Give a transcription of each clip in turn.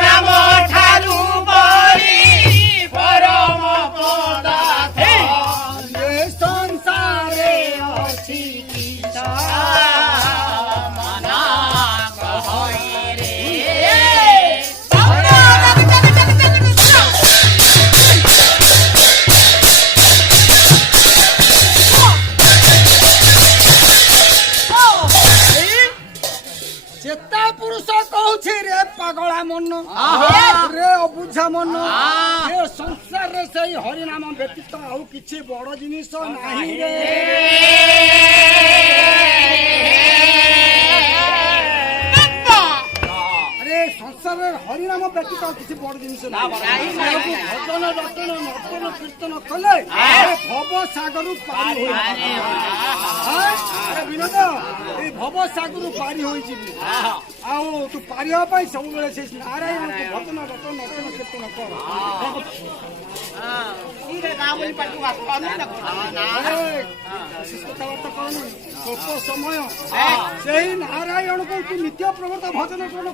না चेता पुरुष कहूछि रे पागला मन रे अबुझा मन ये संसार रे सही हरि नाम व्यतीत आउ किछि बड़ जिनिस नाही रे। अरे संसार रे हरि नाम व्यतीत आउ किछि बड़ जिनिस नाही। भजन रटन नर्तन कीर्तन कले भव सागर पारी होई। अरे विनोद ए भव सागर पारी होई जिबी आउ तू पारी हो पाई सब बेले से नारायण को भजन रटन नर्तन कीर्तन कर। ई रे गावली पाटू बात करने ना अरे कथाबार्ता करनी स्वल्प समय सेही नारायण को तू नित्य प्रवर्त भजन कर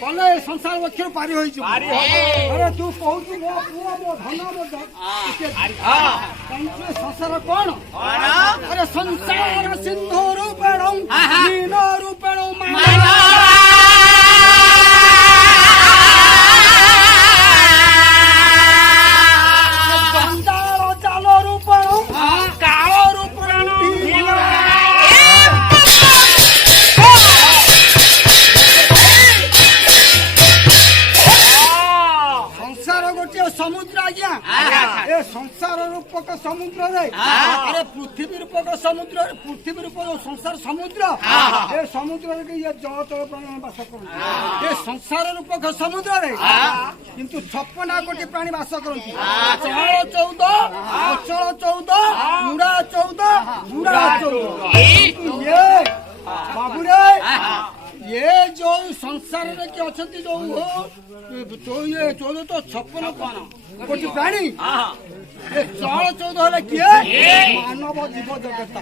कले संसार वक्षर पारी होई छु। अरे तू कहू मो पुआ मो धन मो संसार कौन अरे संसार सिंधु रूपेण मीन रूपेण गंगाल जाल रूपेण काल रूपेण समुद्र आज्ञा ए संसार रूपक समुद्र रे अरे पृथ्वी रूपक समुद्र पृथ्वी रूपक संसार समुद्र ए समुद्र रे ये जलचर प्राणी वास करते ए संसार रूपक समुद्र रे किंतु 56 कोटी प्राणी वास करते चल 14 अचल 14 मुड़ा 14 बुड़ा 14 ये बाबू रे ये जो संसार रे के अछंती जो ये 14 तो 56 कोटी प्राणी ये 14 हले किए मानव जीव जगत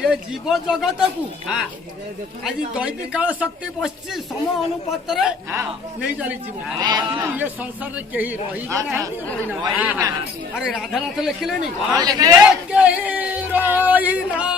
ये जीव जगत को आज दैविक काल शक्ति बसची सम अनुपात रे नहीं जानी जीव किंतु ये संसार रे केही रही ना अरे राधानाथ लिखले नहीं केही रही नाही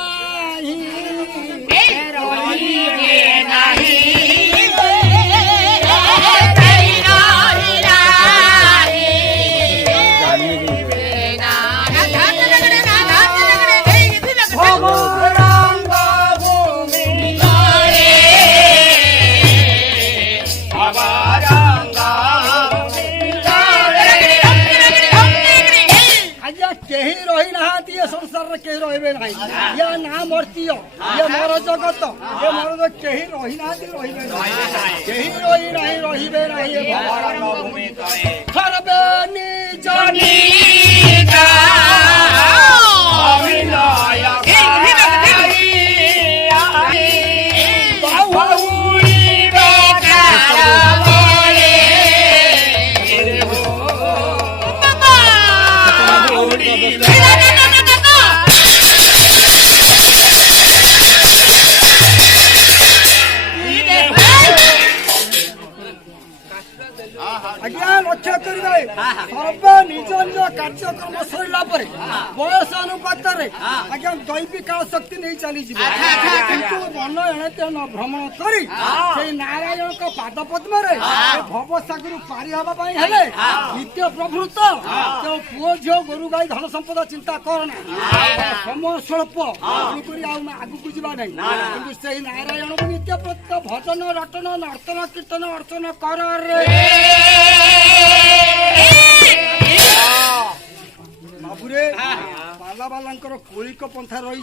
या ना मूर्ति ये मोर जगत ये मोर केही रही ना केही रही नहीं रहिबे नहीं सर्वे निज निजा अभिनय लक्ष्य करेंगे सर्वे निज निज कार्यक्रम सरला बयस अनुपात आज्ञा दैविक काल शक्ति नहीं चली किंतु मन एणे तेन भ्रमण करी नारायण को पाद पद्म भव सागर पारी हवा नित्य प्रभृत जो पुओ झील गोरु गाई धन संपदा चिंता करना समय स्वल्प आगु को जावा नहीं किंतु से नारायण को नित्य प्रत्य भजन रटन नर्तन कीर्तन अर्चन कर बाबुरे बाला बालांकर कौलिक पंथा रही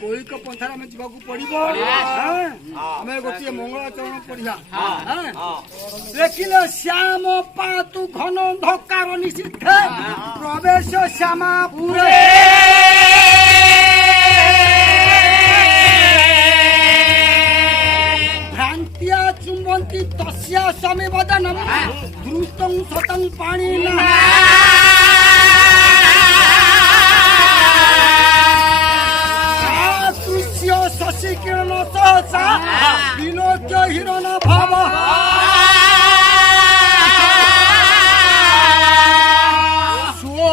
कौलिक पंथार आम जावाक पड़ो आम गोटे मंगलाचरण पढ़िया देखिले श्याम पातु घन धकार निषिद्ध प्रवेश श्यामापुरे भ्रांतिया चुंबंती तस्या स्वामी वदनम द्रुतं सतं पाणी शशि किरण सहसा विलोक्य हिरण भाव सुओ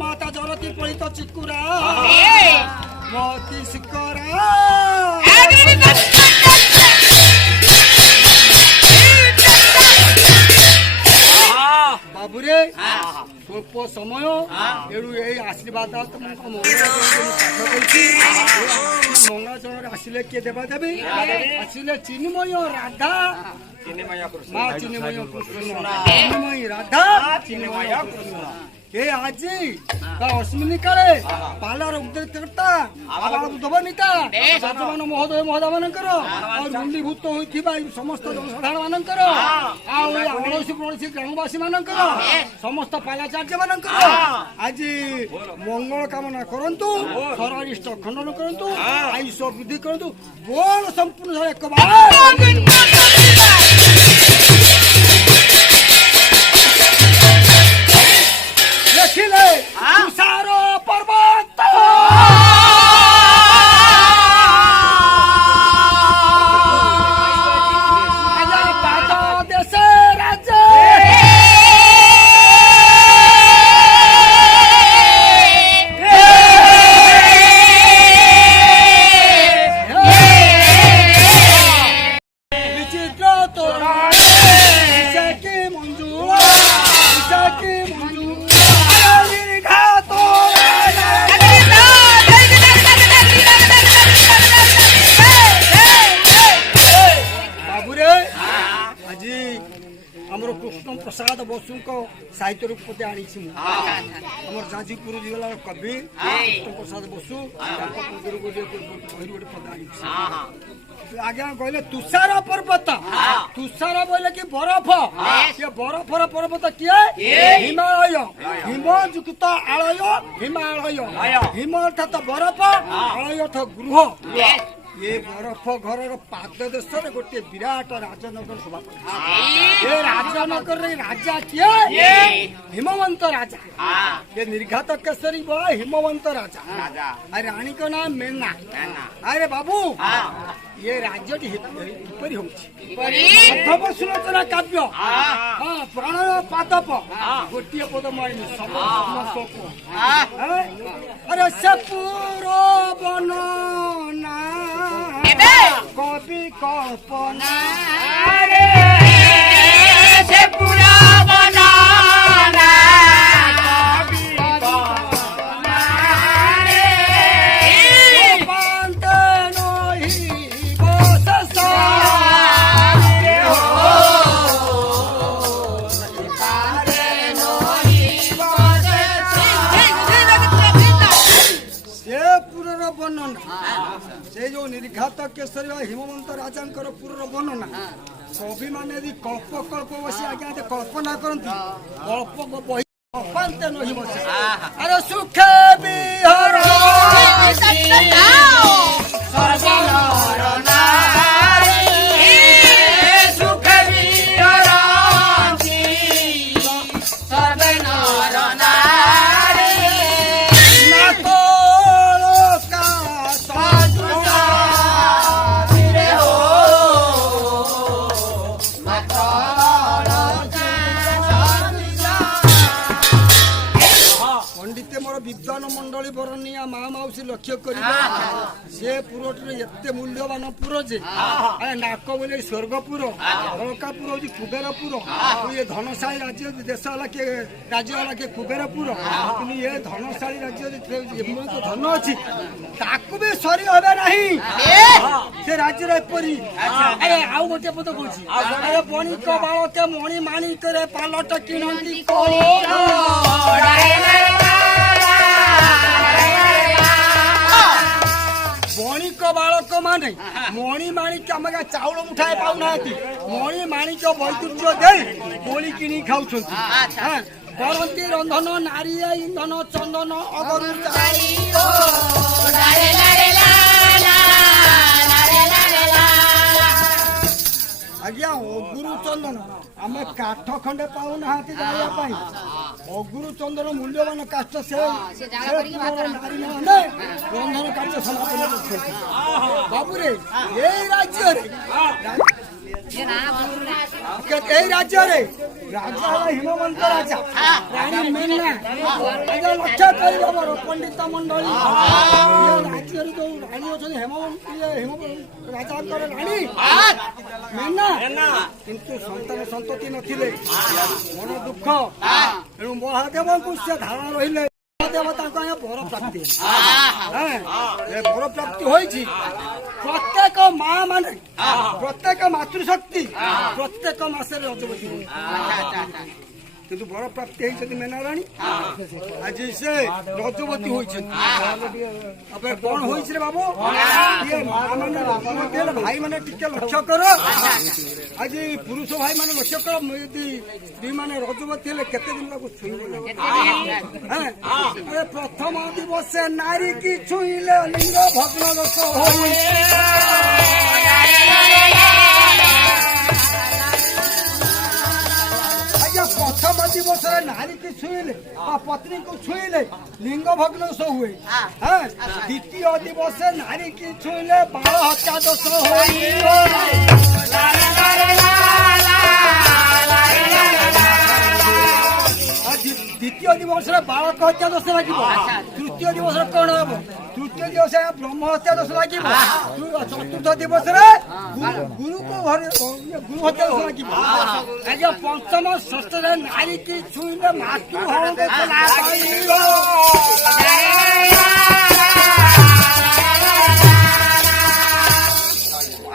माता जरती पड़ित चिकुरा मती शिकरा बाबुरे स्वल्प ସମୟ ଏଣୁ ଏଇ ଆଶୀର୍ବାଦ ତମଙ୍କ ମଙ୍ଗଳାଚରଣରେ ଆସିଲେ କିଏ ଦେବା ଦେବି ଆସିଲେ ଚିନ୍ମୟ ରାଧା ମା ଚିନ୍ମୟ କୃଷ୍ଣ ଚିନ୍ମୟୀ ରାଧା ଚିନ୍ମୟ କୃଷ୍ଣ ଏ ଆଜି ବା ଅସ୍ମିନି କାଳେ ପାଲାର ଉଦ୍ଦେଶ୍ୟକର୍ତ୍ତା ଉଦ୍ଧବନିତା ବର୍ତ୍ତମାନ ମହୋଦୟ ମହୋଦୟ ମାନଙ୍କର ଆଉ ରୁଣ୍ଡୀଭୂତ ହୋଇଥିବା ଏହି ସମସ୍ତ ଜନସାଧାରଣ ମାନଙ୍କର ଆଉ ଅଣସି ପ୍ରଣସି ଗ୍ରାମବାସୀ ମାନଙ୍କର ସମସ୍ତ ପାଲାଚାର୍ଯ୍ୟ ମାନଙ୍କର ଆଜି ମଙ୍ଗଳ କାମନା କରନ୍ତୁ ସରାରିଷ୍ଟ ଖଣ୍ଡନ କରନ୍ତୁ ଆୟୁଷ ବୃଦ୍ଧି କରନ୍ତୁ ବୋଲ ସମ୍ପୂର୍ଣ୍ଣ ଏକବାର ଦେଖିଲେ ତୁଷାର ପର୍ବତ ପାଦ ଦେଶ ରାଜା ବିଚିତ୍ର ତୋରଣ କି ମଞ୍ଜୁଳା କି ଆମର କୃଷ୍ଣ ପ୍ରସାଦ ବସୁଙ୍କ ସାହିତ୍ୟ ରୂପତେ ଆଣିଛି ମୁଁ ଆମର ଯାଜପୁର ଜିଲ୍ଲାର କବି କୃଷ୍ଣ ପ୍ରସାଦ ବସୁ ତାଙ୍କ ପୂର୍ବରୁ ବହିରୁ ଗୋଟେ ପଦ ଆଣିଛି ଆଜ୍ଞା କହିଲେ ତୁଷାର ପର୍ବତ ତୁଷାର ବୋଇଲେ କି ବରଫ କିଏ ବରଫର ପର୍ବତ କିଏ ହିମାଳୟ ହିମ ଯୁକ୍ତ ଆଳୟ ହିମାଳୟ ହିମ ଅର୍ଥାତ ବରଫ ଆଳୟ ଅର୍ଥ ଗୃହ ଏ ବରଫ ଘରର ପାଦ ଦେଶରେ ଗୋଟିଏ ବିରାଟ ରାଜନଗର ଶୋଭା ପାଉଛି ଏ ରାଜନଗରରେ ରାଜା କିଏ ହିମବନ୍ତ ରାଜା ଏ ନିର୍ଘାତ କେଶରୀ ବା ହିମବନ୍ତ ରାଜା ଆରେ ରାଣୀଙ୍କ ନାଁ ମେନା ଆରେ ବାବୁ ଏ ରାଜ୍ୟଟି କିପରି ହଉଛି ସୁଲୋଚନା କାବ୍ୟ ପ୍ରଣୟ ପାଦପ ଗୋଟିଏ ପଦ ମାରିନି ଆରେ ସେ ପୁର ବନନା কবি কল্পনা রে সে পুরা বনা কবি কল্পনা রে পান্ত নহি বসস ସେ ଯୋଉ ନିର୍ଘାତ କେଶରୀ ବା ହିମବନ୍ତ ରାଜାଙ୍କର ପୁରର ବର୍ଣ୍ଣନା କବି ମାନେ ଯଦି କଳ୍ପ କଳ୍ପ ବସି ଆଜ୍ଞା କଳ୍ପନା କରନ୍ତି କଳ୍ପ ବହି ଅପାନ୍ତେ ନହି ବସେ ଆରେ ସୁଖେ ବିହର ବିଦ୍ୱାନ ମଣ୍ଡଳୀ ବରଣୀୟା ମା ମାଉସୀ ଲକ୍ଷ୍ୟ କରିବା ସେ ପୁରଟିରେ ଏତେ ମୂଲ୍ୟବାନ ପୁର ଯେ ନାକ ବୋଲି ସ୍ୱର୍ଗପୁର ଅଳକାପୁର ହଉଛି କୁବେରପୁର ଏ ଧନଶାଳୀ ରାଜ୍ୟ ଦେଶ ହେଲା କିଏ ରାଜ୍ୟ ହେଲା କିଏ କୁବେରପୁର କିନ୍ତୁ ଏ ଧନଶାଳୀ ରାଜ୍ୟ ଏମିତି ଧନ ଅଛି ତାକୁ ବି ସରି হবে ନାହିଁ ସେ ରାଜ୍ୟର ଏପରି ଆଉ ଗୋଟେ ପଦ କହୁଛି ବଣିକ ବାଳକେ ମଣି ମାଣିକରେ ପାଲଟ କିଣନ୍ତି ବଣିକ ବାଳକ ମାନେ ମଣି ମାଣିକ ଆମ ଚାଉଳ ମୁଠାଏ ପାଉନାହାନ୍ତି ମଣି ମାଣିକ ବୈଦୁର୍ଯ୍ୟ ଦେଇ କୋଳି କିଣି ଖାଉଛନ୍ତି କରନ୍ତି ରନ୍ଧନ ନାରୀ ଇନ୍ଧନ ଚନ୍ଦନ ଅଗରୁ ଆଜ୍ଞା ଅଗୁରୁ ଚନ୍ଦନ ଆମେ କାଠ ଖଣ୍ଡେ ପାଉନାହାନ୍ତି ଜାଣିବା ପାଇଁ ଅଗୁରୁ ଚନ୍ଦନ ମୂଲ୍ୟବାନ କାଠ ସେ ନାରୀ ମାନେ ରନ୍ଧନ କାର୍ଯ୍ୟ ସମାପନ କରୁଛନ୍ତି ବାବୁରେ ଏଇ ରାଜ୍ୟରେ এই রাজ্যরে রাজা হল হিমবন্ত রাজা রানী মেঘনা রাজা লক্ষ্য করি আমার পণ্ডিত মন্ডলী রাজ্যের যে রানী অনেক হিমবন্ত রাজাঙ্কর রানী মেঘনা কিন্তু সন্তান সন্ততি নথিলে মন দুঃখ ତେଣୁ ମହାଦେବଙ୍କୁ ସେ ଧାରଣା ରହିଲେ ମହାଦେବ ତାଙ୍କ ଆଜ୍ଞା ବର ପ୍ରାପ୍ତି ଏ ବର ପ୍ରାପ୍ତି ହୋଇଛି। ପ୍ରତ୍ୟେକ ମା ମାନେ ପ୍ରତ୍ୟେକ ମାତୃଶକ୍ତି ପ୍ରତ୍ୟେକ ମାସରେ ରଜବତୀ ହୁଏ। କିନ୍ତୁ ବର ପ୍ରାପ୍ତି ହେଇଛନ୍ତି ମେନାରାଣୀ ଆଜି ସେ ରଜବତୀ ହୋଇଛନ୍ତି। କଣ ହୋଇଛି ରେ ବାବୁ ମା ମାନେ ରଜବତୀ ହେଲେ ଭାଇ ମାନେ ଟିକେ ଲକ୍ଷ୍ୟ କର। ଆଜି ପୁରୁଷ ଭାଇ ମାନେ ଲକ୍ଷ୍ୟ କର ଯଦି ସ୍ତ୍ରୀ ମାନେ ରଜବତୀ ହେଲେ କେତେ ଦିନ ତାକୁ ଛୁଇଁବ। ପ୍ରଥମ ଦିବସେ ନାରୀ କି ଛୁଇଁଲେ ଲିଙ୍ଗ ଭଗ୍ନ ଦୋଷ ହୋଇ ପ୍ରଥମ ଦିବସରେ ନାରୀ କି ଛୁଇଁଲେ ବା ପତ୍ନୀକୁ ଛୁଇଁଲେ ଲିଙ୍ଗ ଭଗ୍ନ ଦୋଷ ହୁଏ। ଦ୍ୱିତୀୟ ଦିବସେ ନାରୀ କି ଛୁଇଁଲେ ବାଳ ହତ୍ୟା ଦୋଷ ହୋଇବ। ଦ୍ୱିତୀୟ ଦିବସରେ ବାଳକ ହତ୍ୟା ଦୋଷ ଲାଗିବ। ତୃତୀୟ ଦିବସରେ କଣ ହବ? ତୃତୀୟ ଦିବସରେ ବ୍ରହ୍ମ ହତ୍ୟା ଦୋଷ ଲାଗିବ। ଚତୁର୍ଥ ଦିବସରେ ଗୁରୁକୁ ଗୁରୁ ହତ୍ୟା ଦୋଷ ଲାଗିବ। ଆଜ୍ଞା ପଞ୍ଚମ ଷଷ୍ଠରେ ନାରୀ କି ଛୁଇଁଲେ ମାତୃ ହରଣ ଦୋଷ ଲାଗିବ।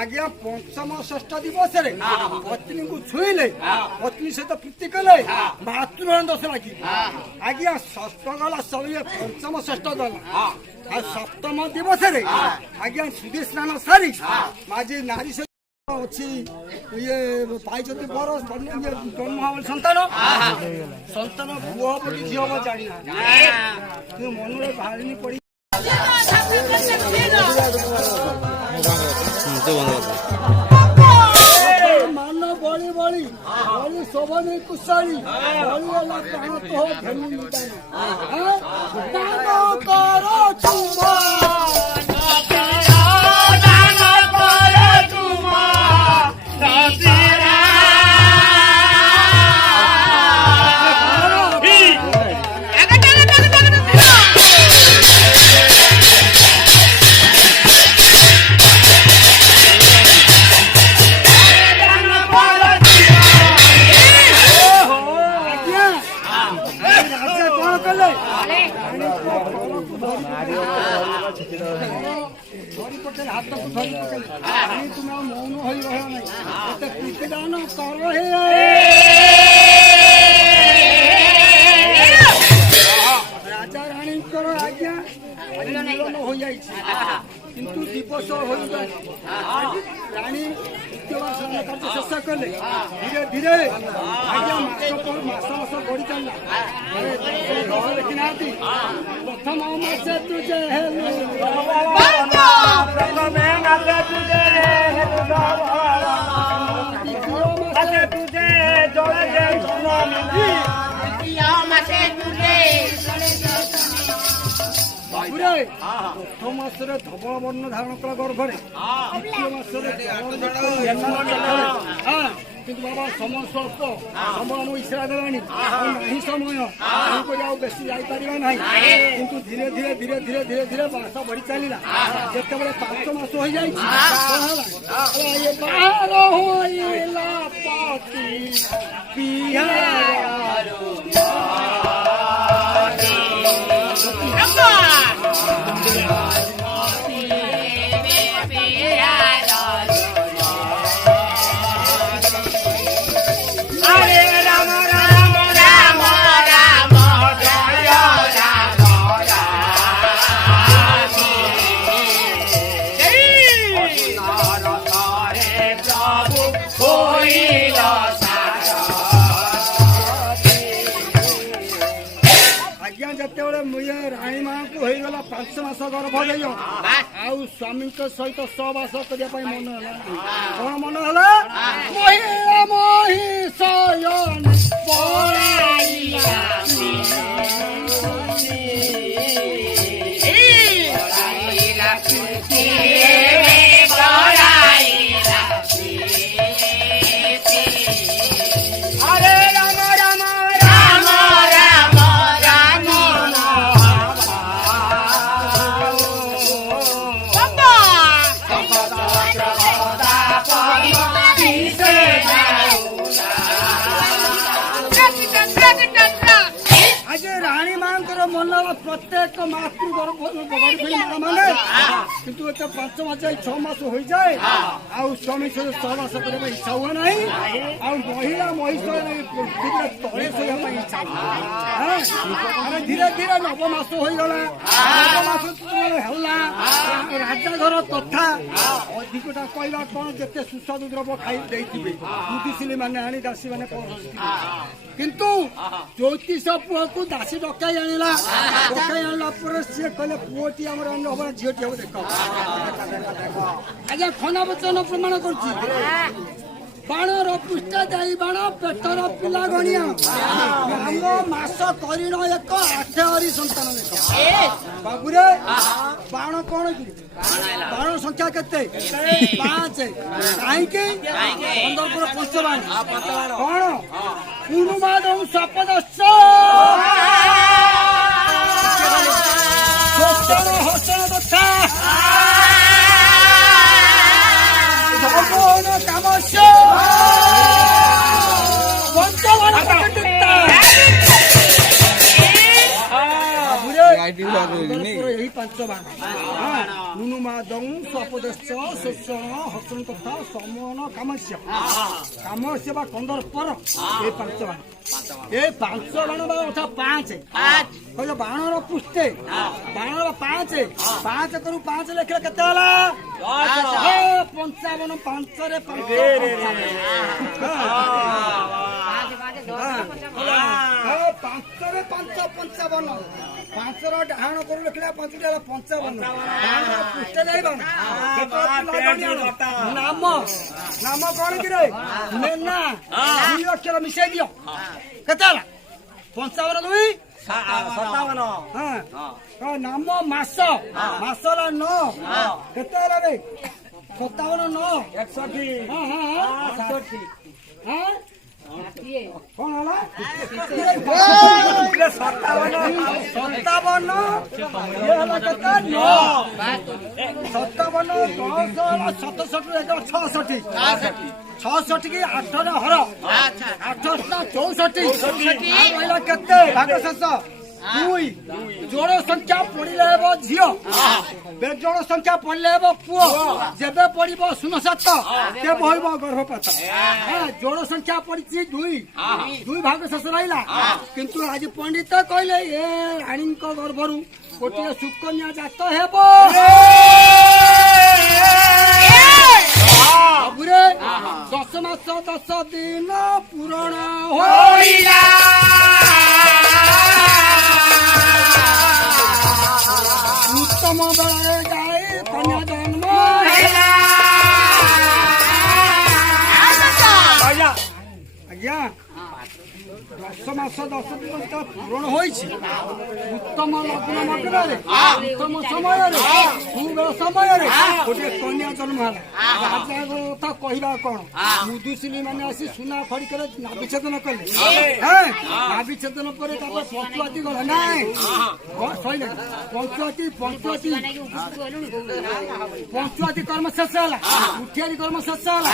ଆଜ୍ଞା ପଞ୍ଚମ ଷଷ୍ଠ ଦିବସରେ ପତ୍ନୀଙ୍କୁ ଛୁଇଁଲେ ପତ୍ନୀ ସହିତ ପ୍ରୀତି କଲେ ମାତୃହରଣ ଦୋଷ ଲାଗିବ। ଆଜ୍ଞା ଷଷ୍ଠ ଗଲା ପଞ୍ଚମ ଷଷ୍ଠ ଗଲା ଆଉ ସପ୍ତମ ଦିବସରେ ଆଜ୍ଞା ସୁଧୀ ସ୍ନାନ ସାରି ଆଜି ନାରୀ ଅଛି ଇଏ ପାଇଛନ୍ତି ବର ଜନ୍ମ ହବ ସନ୍ତାନ ପୁଅ ହବ କି ଝିଅ ହବ ଜାଣିନାହାନ୍ତି ମନରେ ବାହାରିନି ପଡି ମାନ ବଳି ବଳି ବଳି ଶୋଭନି କୁଶାଳି ବଳି ହେଲା ପ୍ରାଣ କହ ଧନୁ କର ଧରି ପକେଇଲେ ହାତକୁ ଧରି ପକେଇଲେ ତୁମେ ଆଉ ମୌନ ହୋଇ ରହିବ ନାହିଁ। ଏତେ ପ୍ରୀତିଦାନ କର ହେ ରାଜା ରାଣୀଙ୍କର ଆଜ୍ଞା ମିଳନ ହୋଇଯାଇଛି କିନ୍ତୁ ଦିବସ ହୋଇଯାଇଛି। ରାଣୀ କାର୍ଯ୍ୟ ଶେଷ କଲେ ଧୀରେ ଧୀରେ ଆଜ୍ଞା ମାସ ବଢି ଚାଲିଲା। ଦେଖିନାହାନ୍ତି ପ୍ରଥମ ମାସେ ତୁଜେ ହେଲୁ ପ୍ରଥମ ମାସରେ ଧବଳ ବର୍ଣ୍ଣ ଧାରଣ କଲା ଗର୍ଭରେ ଦ୍ୱିତୀୟ ମାସରେ କିନ୍ତୁ ବାବା ସମୟ ସ୍ୱଳ୍ପ ସମୟ ଆମ ଇସରା ଦେଲାଣି ନାହିଁ ସମୟ ତେଣୁକରି ଆଉ ବେଶୀ ଯାଇପାରିବା ନାହିଁ। କିନ୍ତୁ ଧୀରେ ଧୀରେ ଧୀରେ ଧୀରେ ଧୀରେ ଧୀରେ ମାସ ବଢି ଚାଲିଲା। ଯେତେବେଳେ 5 ମାସ ହୋଇଯାଇଛି ବାହାର ହୋଇଲା ପତି ଯେତେବେଳେ ରାଣୀ ମାଙ୍କୁ ହେଇଗଲା 5 ମାସ ଗର୍ଭ ଦେଇ ଆଉ ସ୍ୱାମୀଙ୍କ ସହିତ ସହବାସ କରିବା ପାଇଁ ମନ ହେଲା। କଣ ମନ ହେଲା? ମହିଳା ମହିଷୟନ प्रत्येक मातृ गर्भवती माँ मैंने किंतु 5 मास 6 मास हो जाए स्वामी सहित सहवास करने इच्छा हुए ना महिला महिष तले शोवा इच्छा धीरे धीरे 9 मास होगला 9 मास राजा घर तथा अधिकटा कहवा कौन जिते सुस्वादु द्रव्य खाई बुद्धिशीली मैंने आनी दासी मैंने किंतु ज्योतिष पुआ को दासी डकाई आनिला डकाई आनला पर से कहले पुओटी हमर अन्न होबा झियोटी हो देखो आजा खना वचन प्रमाण करछि बाणर पुष्ट दाई बाण पेटर पिला गणिया हमो मास करिण एक 8 हरि संतान देखो बाबूरे बाण कोन कि बाण संख्या केते 5 काहे के 15 पर 55 कोन पूर्णमादं सपदस्ස सोचन हसन दथा धर्मोन कामस्य पंचवन पतिता यही 5 बाण नुनुमादं सपदस्ස सोचन हसन तथा समन कामस्य कामस्य बा कंदर पर ये 5 बाण ये 5 बाण बा अथा 5 कहले बाणर पुष्टे बाणर 5 करू 5 लेखले केते होला 55 5 रे 5 5 ର ଡାହାଣ କରୁ ଲେଖିଲା 5 ଟା 55 ପୁଷ୍ଟେ ଯାଇବ ନାମ ନାମ କଣ କି ରେ ମେନା 2 ଅକ୍ଷର ମିଶେଇ ଦିଅ କେତେ ହେଲା 55 2 57 ହଁ ନାମ ମାସ ମାସ ହେଲା 9 କେତେ ହେଲା ରେ 57 9 61 ହଁ ହଁ 61 ହଁ कौन होला 57 ये होला केते 9 57 10 67 66 की 8 रे हर 8 64 होला केते भाग शेष 2 जोड़ संख्या पड़िले हेबो झियो बेजोड़ संख्या पड़िले हेबो पुओ जेबे पड़िबो 07 ते होइबो गर्भपात जोड़ संख्या पड़िछि 2 भाग शेष रहिला किंतु आज पंडित कहले ए रानी को गर्भरु कोटिया सुकन्या जात हेबो बाबूरे 10 मास 10 दिन पूर्ण होइला उत्तम बेले जाए कन्या जन्म आज्ञा 10 मास 10 दिन पूर्ण होइछि उत्तम लग्न मकरे उत्तम समय सुबह समय गोटे कन्या जन्म होला राजा कथा कहवा कौन मुदुशिली माने आसी सुना खड़ी करे नाभिछेदन कले नाभिछेदन पर पंचुआती गला नाई सही पंचुआती कर्म शेष होला उठियारी कर्म शेष होला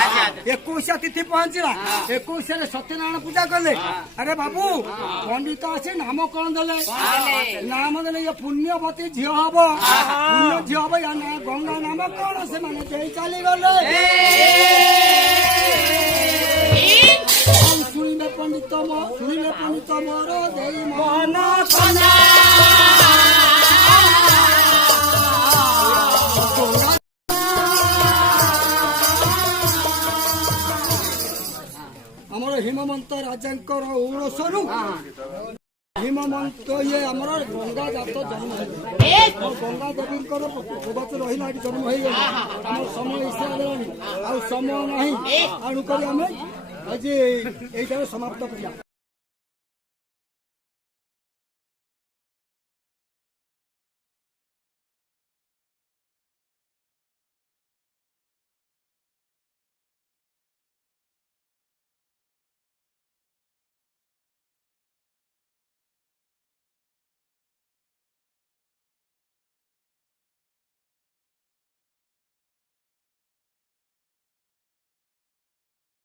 21 तिथि पहुंचला 21 रे सत्यनारायण पूजा कले अरे बाबू पंडित आसी नाम कौन देले नाम देले ये पुण्यवती झियो हबो पुण्य झियो हबो या ना गंगा नाम कौन से माने देई चली गले सुनिले पंडित मोर देई मन कना हमर हिमवंत राजांकर ओळसरु हिमवंत ये हमर गंगा जात जन्म गंगा देवींकर प्रवच रहिला जन्म होई हमर समय हिसाब आ समय नाही आणु करी हमें आज एटा समाप्त करिया।